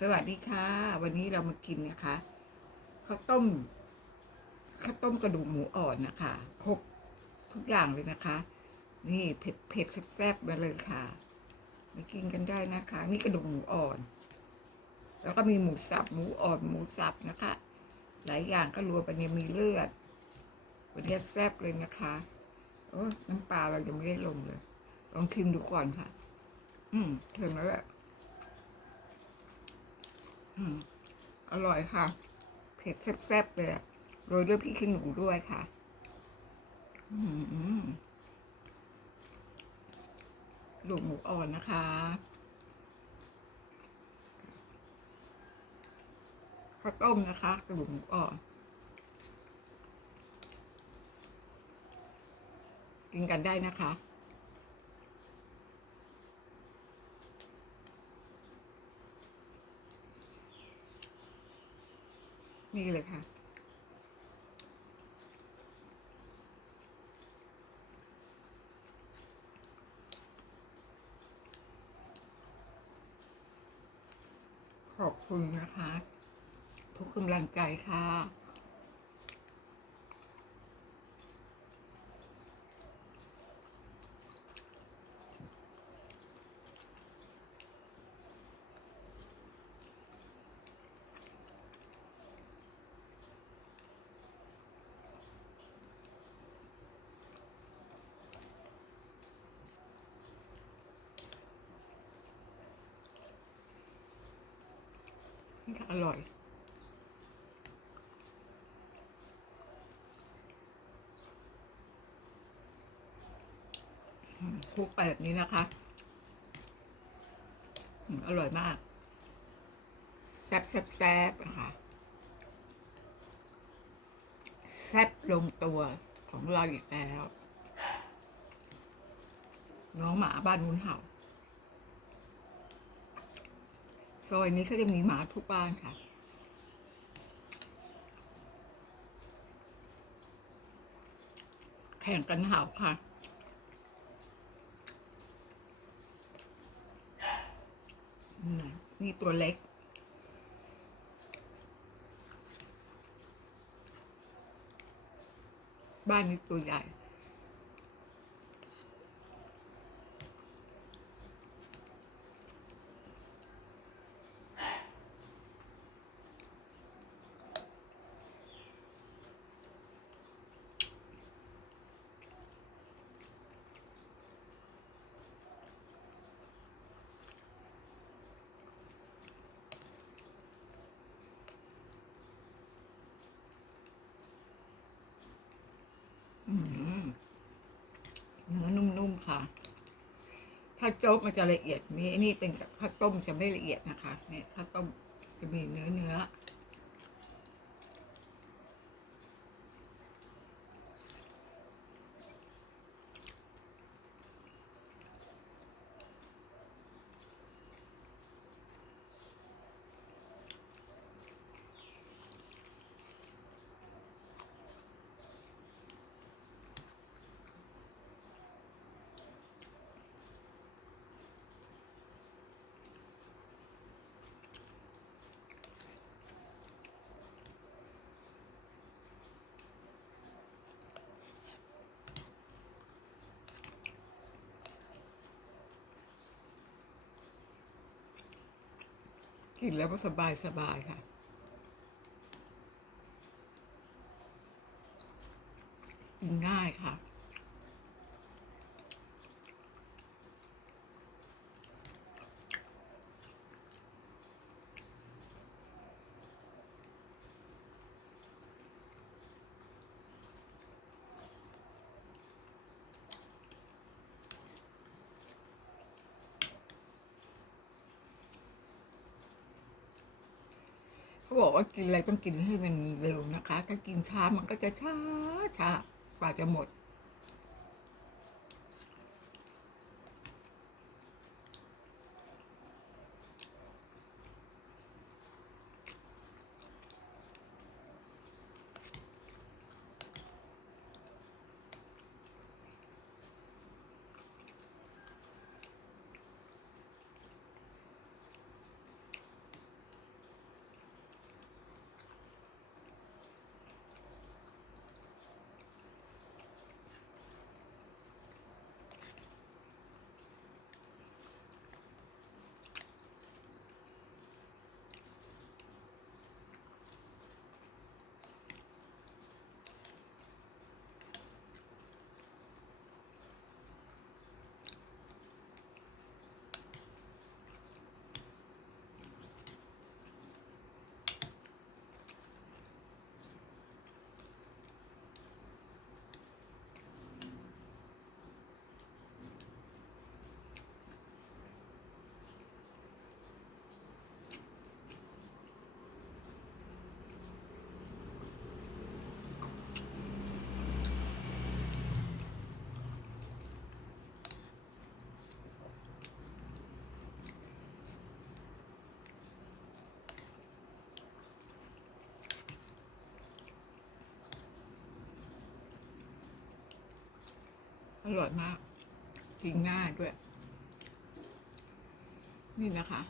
สวัสดีค่ะ วันนี้เรามากินนะคะข้าวต้มข้าวต้มกระดูกหมูอ่อนนะคะครบทุกอย่างเลยนะคะ นี่เผ็ดเผ็ดแซ่บๆมาเลยค่ะมากินกันได้นะคะ นี่กระดูกหมูอ่อน แล้วก็มีหมูสับหมูอ่อนหมูสับนะคะ หลายอย่างก็รวมไปเนี่ยมีเลือดวันนี้แซ่บเลยนะคะโอ้น้ำปลาเรายังไม่ได้ลงเลย ลองชิมดูก่อนค่ะ อืมเถึงแล้วแหละ อร่อยค่ะ เผ็ดแซ่บๆเลยโรยด้วยพริกขี้หนูด้วยค่ะอืมลูกหมูอ่อนนะคะ ข้าวต้มนะคะกระดูกหมูอ่อน กินกันได้นะคะ นี่เลยค่ะ ขอบคุณนะคะ ทุกกำลังใจค่ะ อร่อยคลุกไปแบบนี้นะคะ อร่อยมาก แซ่บแซ่บแซ่บนะคะแซ่บลงตัวของเราอีกแล้ว น้องหมาบ้านนุ้นเห่า ซอยนี้ก็จะมีหมาทุกบ้านค่ะ แข่งกันเห่าค่ะนี่ตัวเล็ก บ้านนี้ตัวใหญ่ อืมเนื้อนุ่มๆค่ะ ถ้าโจ๊กมันจะละเอียดนี้นี่เป็นข้าวต้มจะไม่ละเอียดนะคะเนี่ยข้าวต้มจะมีเนื้อเนื้อ กินแล้วก็สบายสบายค่ะ กินง่ายค่ะ เขาบอกว่ากินอะไรต้องกินให้มันเร็วนะคะ ถ้ากินช้ามันก็จะช้าช้ากว่าจะหมด อร่อยมาก กินง่ายด้วย นี่นะคะ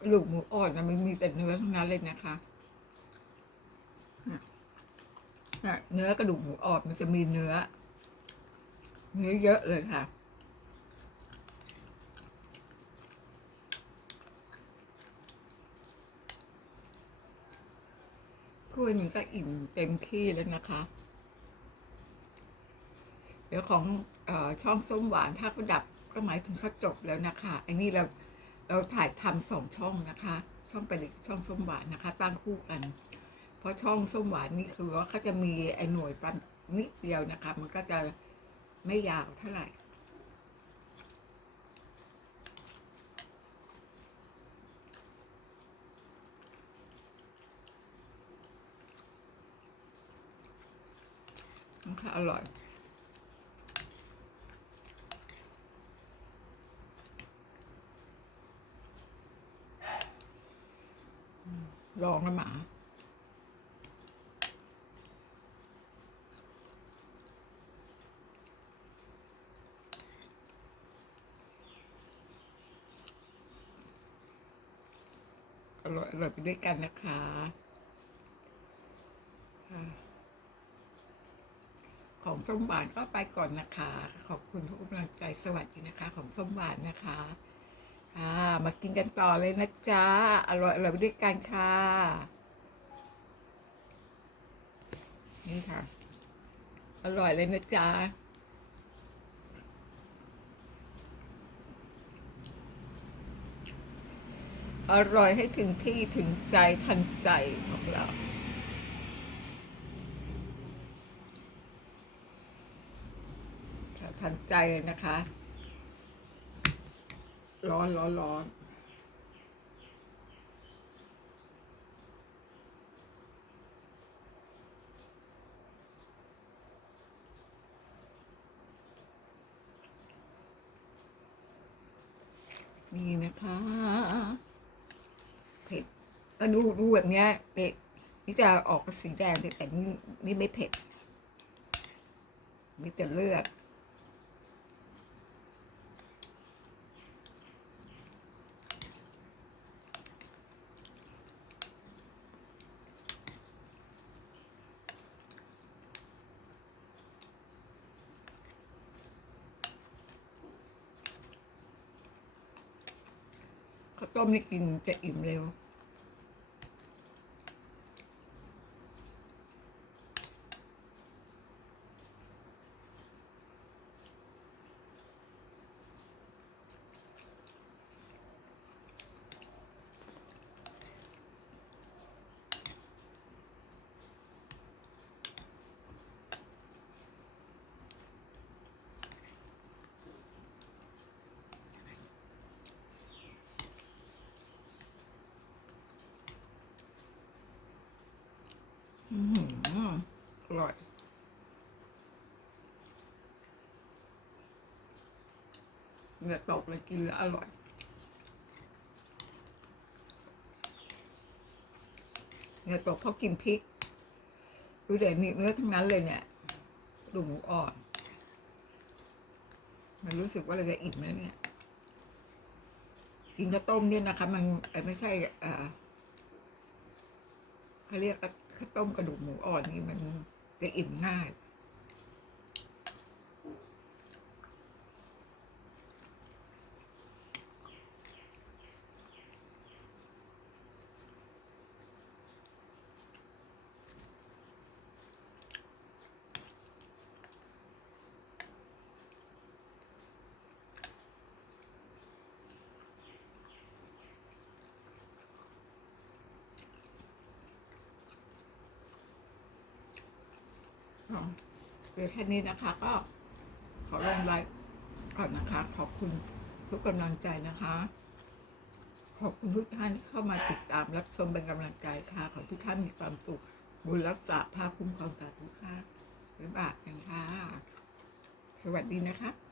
กระดูกหมูอ่อนนะมันมีแต่เนื้อทั้งนั้นเลยนะคะเนี่ยเนี่ยเนื้อกระดูกหมูอ่อนมันจะมีเนื้อ เนื้อเยอะเลยค่ะถ้วยหนึ่งก็อิ่มเต็มที่แล้วนะคะ เดี๋ยวของอช่องส้มหวานถ้าเขาดับก็หมายถึงเขาจบแล้วนะคะ อันนี้เรา เราถ่ายทำสองช่องนะคะ ช่องไปอีกช่องส้มหวานนะคะ ตั้งคู่กัน เพราะช่องส้มหวานนี่คือว่าเขาจะมีไอ้หน่วยปันนิดเดียวนะคะ มันก็จะไม่ยาวเท่าไหร่นะคะอร่อย ลองนะหมา อร่อยอร่อยไปด้วยกันนะคะค่ะของส้มหวานก็ไปก่อนนะคะ ขอบคุณทุกกำลังใจสวัสดีนะคะ ของส้มหวานนะคะ ค่ะมากินกันต่อเลยนะจ๊ะ อร่อยอร่อยไปด้วยกันค่ะ นี่ค่ะ อร่อยเลยนะจ๊ะอร่อยให้ถึงที่ถึงใจทันใจของเรา ทันใจเลยนะคะ ร้อนร้อนร้อนนี่นะคะเผ็ดก็ดูดูแบบเนี้ยเผ็ดนี่จะออกสีแดงแต่แต่นี่นี่ไม่เผ็ดมีแต่เลือด ต้มนี่กินจะอิ่มเร็ว อือหือ อร่อยเนื้อตกเลยกินแล้วอร่อยเนื้อตกเพราะกินพริกดูเดี๋ยวนี้เนื้อทั้งนั้นเลยเนี่ยดูหมูอ่อน มันรู้สึกว่าเราจะอิ่มแล้วเนี่ย กินข้าวต้มเนี่ยนะคะ มันไม่ใช่อ่าเขาเรียกข้าวต้มกระดูกหมูอ่อนนี่มัน จะอิ่มง่าย เดี๋ยวแค่นี้นะคะ ก็ขอลงไลค์ก่อนนะคะ ขอบคุณทุกกำลังใจนะคะ ขอบคุณทุกท่านที่เข้ามาติดตามรับชมเป็นกำลังใจค่ะ ขอทุกท่านมีความสุขบุญรักษาภาพคุ้มครองสาธุค่ะบ๊ายบายกันค่ะ สวัสดีนะคะ